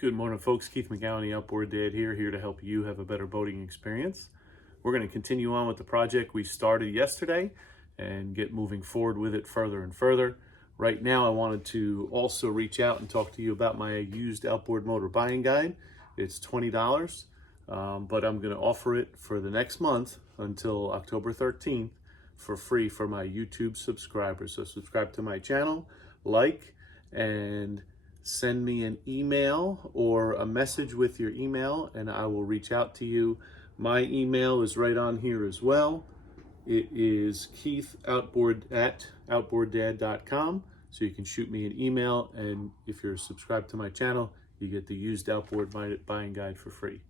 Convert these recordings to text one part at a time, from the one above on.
Good morning, folks. Keith McGowan, the Outboard Dad here to help you have a better boating experience. We're going to continue on with the project we started yesterday and get moving forward with it further and further. Right now, I wanted to also reach out and talk to you about my used outboard motor buying guide. It's $20, but I'm going to offer it for the next month until October 13th for free for my YouTube subscribers. So subscribe to my channel, like, and send me an email or a message with your email and I will reach out to you. My email is right on here as well. It is keithoutboard@outboarddad.com. So you can shoot me an email, and if you're subscribed to my channel, you get the used outboard buying guide for free.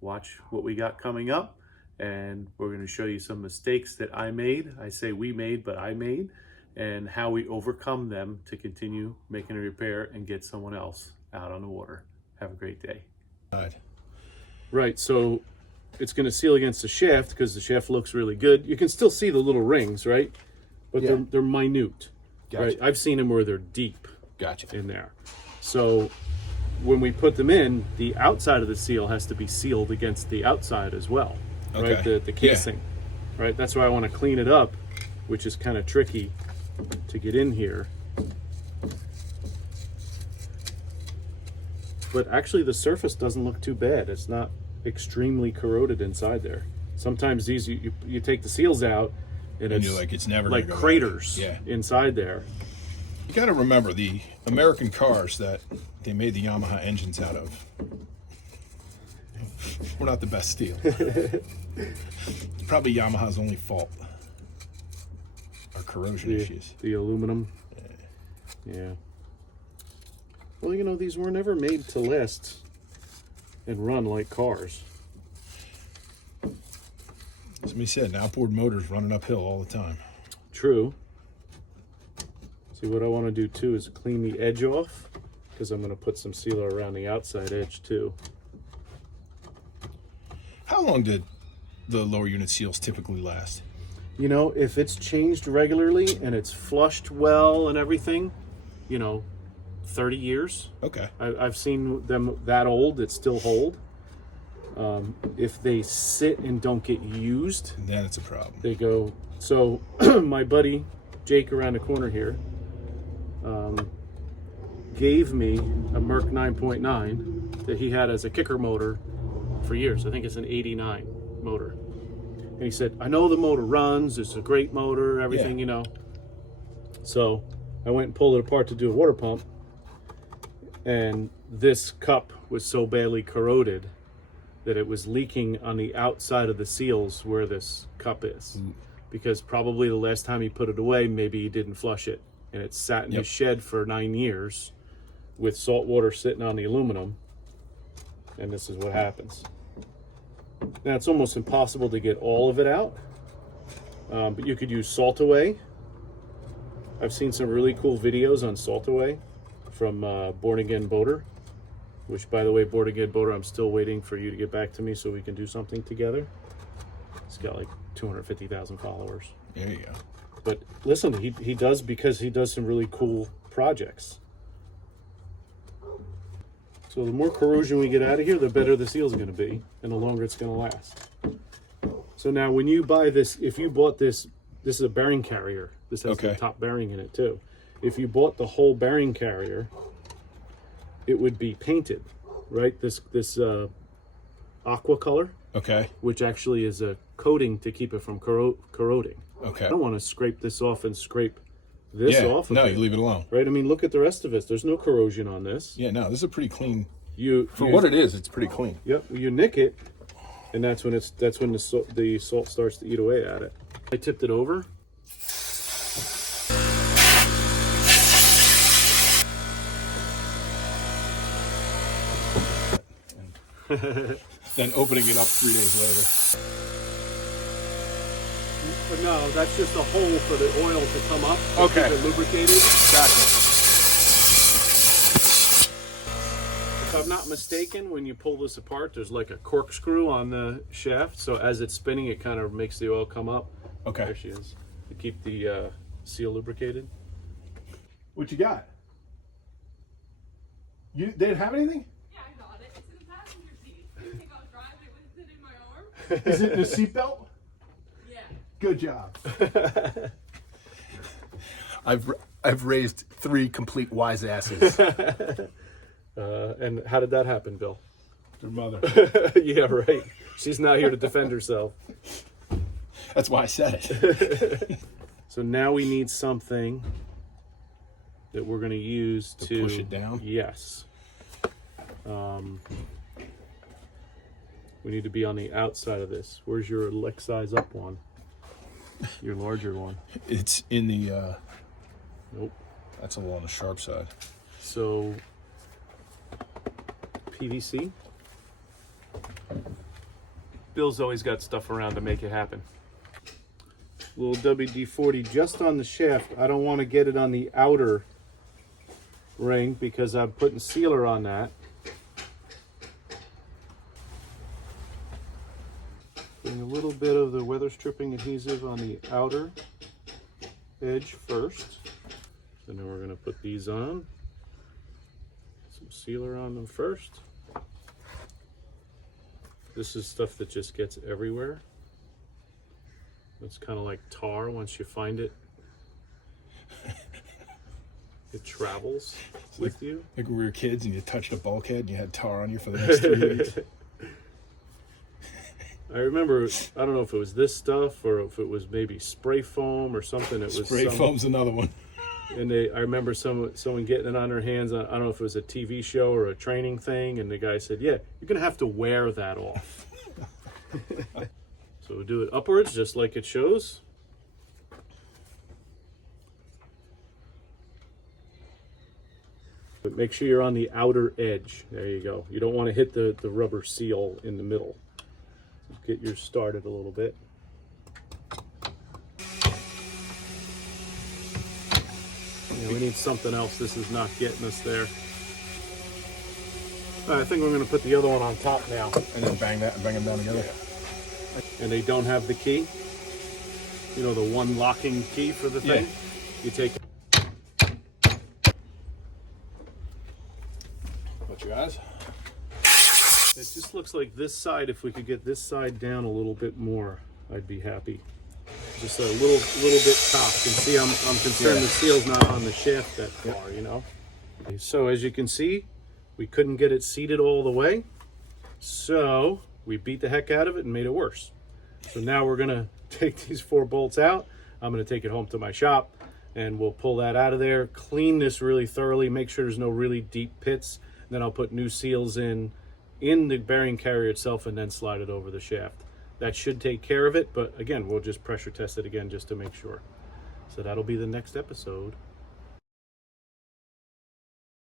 Watch what we got coming up, and we're going to show you some mistakes that I made. I say we made, but I made, and how we overcome them to continue making a repair and get someone else out on the water. Have a great day. Right, so it's going to seal against the shaft because the shaft looks really good. You can still see the little rings, right? But yeah, they're minute. gotcha. Right? I've seen them where they're deep. Gotcha. In there. So when we put them in, the outside of the seal has to be sealed against the outside as well. Okay. Right? The casing. Yeah. Right? That's why I want to clean it up, which is kind of tricky to get in here. But actually the surface doesn't look too bad. It's not extremely corroded inside there. Sometimes these you take the seals out and it's you're like, it's never like gonna go craters yeah. inside there. You got to remember the American cars that they made the Yamaha engines out of were not the best steel. It's probably Yamaha's only fault. Our corrosion issues. The aluminum. Yeah. Well, you know, these were never made to last and run like cars. As we said, an outboard motor's running uphill all the time. True. See, what I want to do too is clean the edge off, because I'm going to put some sealer around the outside edge too. How long did the lower unit seals typically last? You know, if it's changed regularly and it's flushed well and everything, you know, 30 years. Okay. I've seen them that old that still hold. If they sit and don't get used, then it's a problem. They go. So my buddy Jake around the corner here gave me a Merc 9.9 that he had as a kicker motor for years. I think it's an 89 motor. And he said, I know the motor runs, it's a great motor, everything, yeah. You know. So I went and pulled it apart to do a water pump, and this cup was so badly corroded that it was leaking on the outside of the seals where this cup is. Because probably the last time he put it away, maybe he didn't flush it. And it sat in his shed for 9 years with salt water sitting on the aluminum. And this is what happens. Now, it's almost impossible to get all of it out. But you could use Salt Away. I've seen some really cool videos on Salt Away from Born Again Boater. Which, by the way, Born Again Boater, I'm still waiting for you to get back to me so we can do something together. He's got like 250,000 followers. There you go. But listen, he does, because he does some really cool projects. So the more corrosion we get out of here, the better the seal's going to be, and the longer it's going to last. So now when you buy this, if you bought this, this is a bearing carrier. This has the top bearing in it too. If you bought the whole bearing carrier, it would be painted, right? This aqua color. Okay. Which actually is a coating to keep it from corroding. Okay. I don't want to scrape this off and scrape this off. No, you leave it alone. Right? I mean, look at the rest of it. There's no corrosion on this. Yeah, no, this is a pretty clean. For what what it is, it's pretty clean. Yep. You nick it, and that's when the salt starts to eat away at it. I tipped it over. Then opening it up 3 days later. But no, that's just a hole for the oil to come up. Okay. To keep it lubricated. Gotcha. If I'm not mistaken, when you pull this apart, there's like a corkscrew on the shaft. So as it's spinning, it kind of makes the oil come up. Okay. There she is. To keep the seal lubricated. What you got? You didn't have anything? Yeah, Is it in the seatbelt? Yeah. Good job. I've raised 3 complete wise asses. And how did that happen, Bill? Their mother. Yeah, right. She's not here to defend herself. That's why I said it. So now we need something that we're going to use to push it down? Yes. We need to be on the outside of this. Where's your leg size up one? Your larger one. It's in the. Nope. That's a little on the sharp side. So PVC. Bill's always got stuff around to make it happen. Little WD-40 just on the shaft. I don't want to get it on the outer ring because I'm putting sealer on that. Putting a little bit of the weather stripping adhesive on the outer edge first. And then we're going to put these on. Some sealer on them first. This is stuff that just gets everywhere. It's kind of like tar. Once you find it, it travels with you. Like when we were kids and you touched a bulkhead and you had tar on you for the next 3 weeks. I remember, I don't know if it was this stuff or if it was maybe spray foam or something. It was Spray foam's another one. And I remember someone getting it on their hands. I don't know if it was a TV show or a training thing. And the guy said, yeah, you're going to have to wear that off. So we'll do it upwards, just like it shows. But make sure you're on the outer edge. There you go. You don't want to hit the rubber seal in the middle. Just get yours started a little bit. Yeah, we need something else. This is not getting us there. All right, I think we're going to put the other one on top now. And then bang them down together. Yeah. And they don't have the key. You know, the one locking key for the thing? Yeah. You take What you guys? it just looks like this side. If we could get this side down a little bit more, I'd be happy. Just a little bit cocked. And see, I'm concerned the seal's not on the shaft that far, you know? So as you can see, we couldn't get it seated all the way. So we beat the heck out of it and made it worse. So now we're gonna take these 4 bolts out. I'm gonna take it home to my shop and we'll pull that out of there, clean this really thoroughly, make sure there's no really deep pits. Then I'll put new seals in the bearing carrier itself and then slide it over the shaft. That should take care of it, but again, we'll just pressure test it again just to make sure. So that'll be the next episode